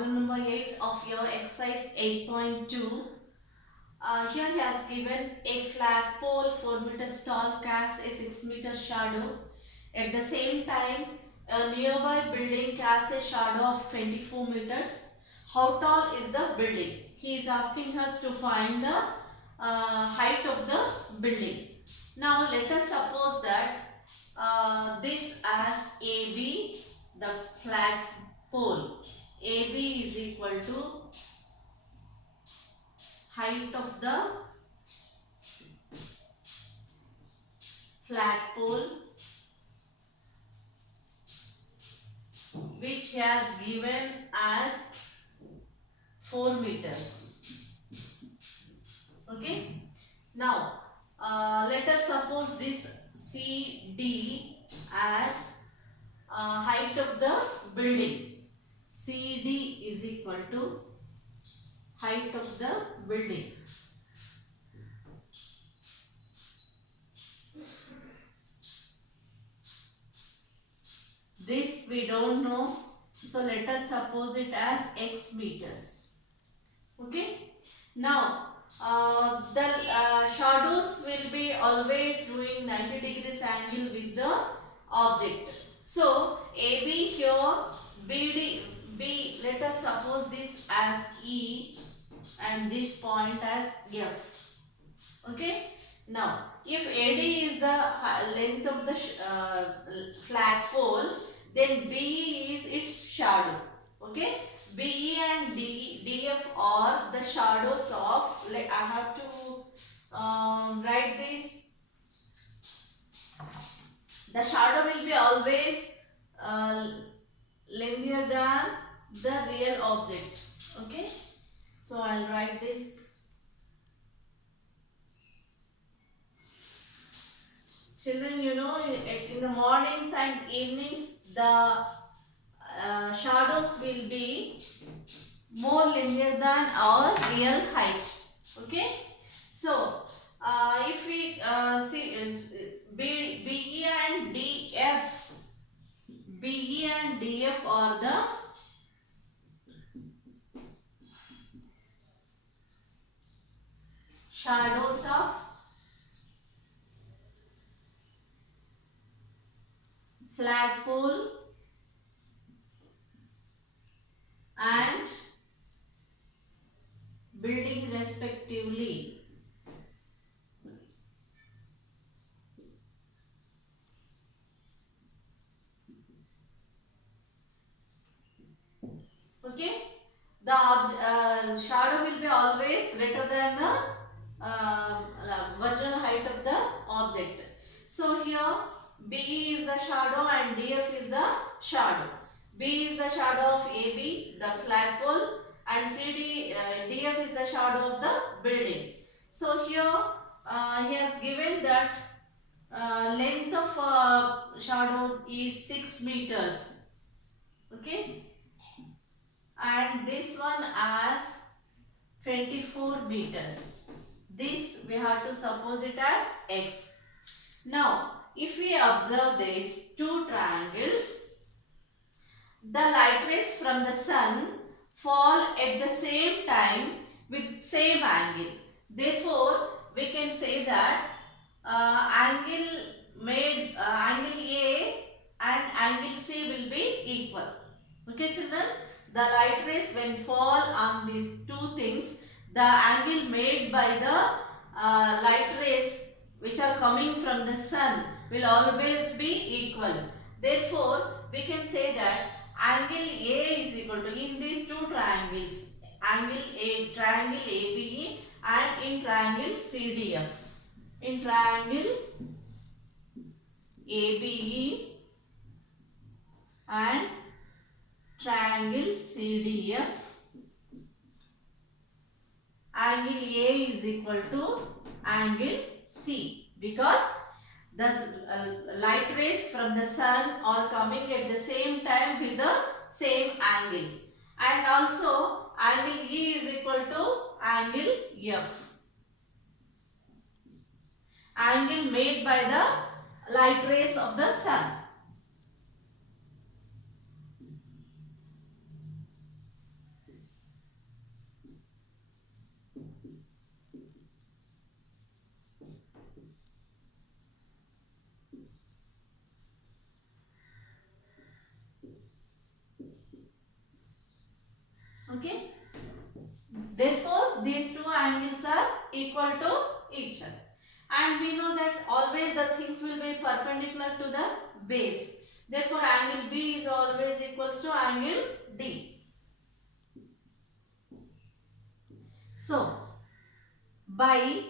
problem number 8 of your exercise 8.2. Here he has given a flagpole 4 meters tall casts a 6 meter shadow. At the same time, a nearby building casts a shadow of 24 meters. How tall is the building? He is asking us to find the height of the building. Now let us suppose that this as AB, the flagpole. AB is equal to height of the flagpole, which has given as 4 meters. Okay. Now let us suppose this CD as height of the building. CD is equal to height of the building. This we don't know, so let us suppose it as x meters. Okay. Now the shadows will be always doing 90 degrees angle with the object. So AB here, B, let us suppose this as E and this point as F. Okay. Now if AD is the length of the flagpole, then B is its shadow. Okay. BE and DF are the shadows of, like I have to write this. The shadow will be always lengthier than the real object. Okay. So I'll write this. Children, you know, in the mornings and evenings, the shadows will be more linear than our real height. Okay. So if we see BE and DF, BE and DF are the shadows of flagpole and building respectively. Okay. The shadow will be always greater than the virtual height of the object. So here B is the shadow and DF is the shadow. B is the shadow of AB, the flagpole, and DF is the shadow of the building. So here he has given that length of shadow is 6 meters. Okay. And this one as 24 meters. This we have to suppose it as x. Now if we observe these two triangles, the light rays from the sun fall at the same time with same angle. Therefore we can say that angle A and angle C will be equal. Okay children, the light rays when fall on these two things, the angle made by the light rays which are coming from the sun will always be equal. Therefore we can say that angle A is equal to, in these two triangles, triangle ABE and in triangle CDF. In triangle ABE and triangle CDF, angle A is equal to angle C, because the light rays from the sun are coming at the same time with the same angle, and also angle E is equal to angle F, angle made by the light rays of the sun. angles are equal to each other. And we know that always the things will be perpendicular to the base. Therefore, angle B is always equals to angle D. So, by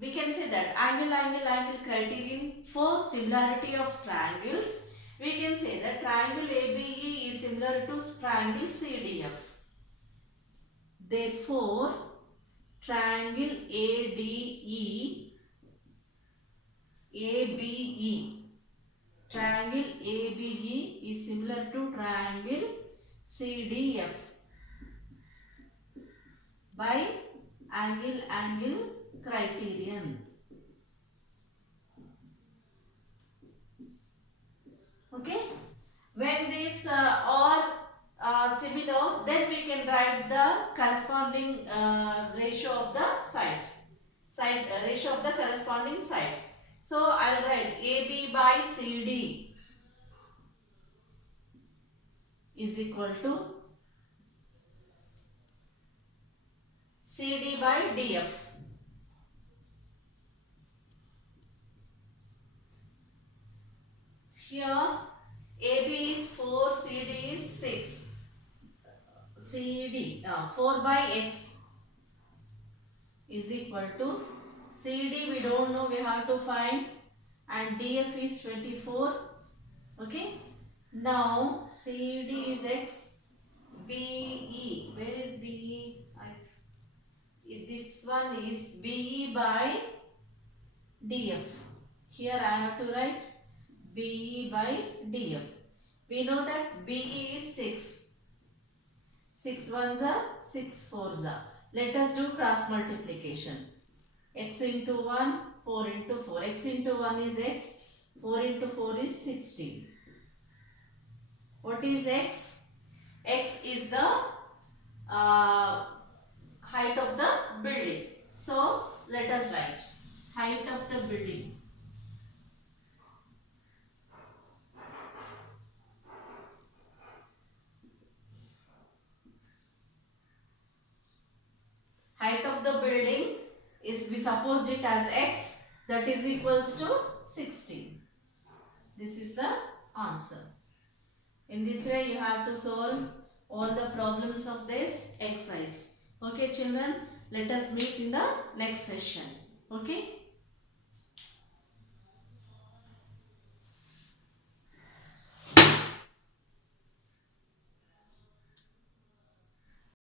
we can say that angle criterion for similarity of triangles, we can say that triangle ABE is similar to triangle CDF. Therefore, triangle triangle ABE is similar to triangle CDF by angle criterion. Okay, when these are similar, then we can write the corresponding ratio of the ratio of the corresponding sides. So I'll write AB by CD is equal to CD by DF. Here AB is 4, CD is 6. 4 by X is equal to CD, we don't know, we have to find, and DF is 24. Okay. Now CD is X, BE, where is BE? This one is BE by DF. Here I have to write BE by DF. We know that BE is 6. 6 ones are 6 fours are. Let us do cross multiplication. X into 1, 4 into 4. X into 1 is X, 4 into 4 is 16. What is X? X is the height of the building. So let us write height of the building. Height of the building is, we supposed it as X, that is equals to 16. This is the answer. In this way you have to solve all the problems of this exercise. Okay children, let us meet in the next session. Okay.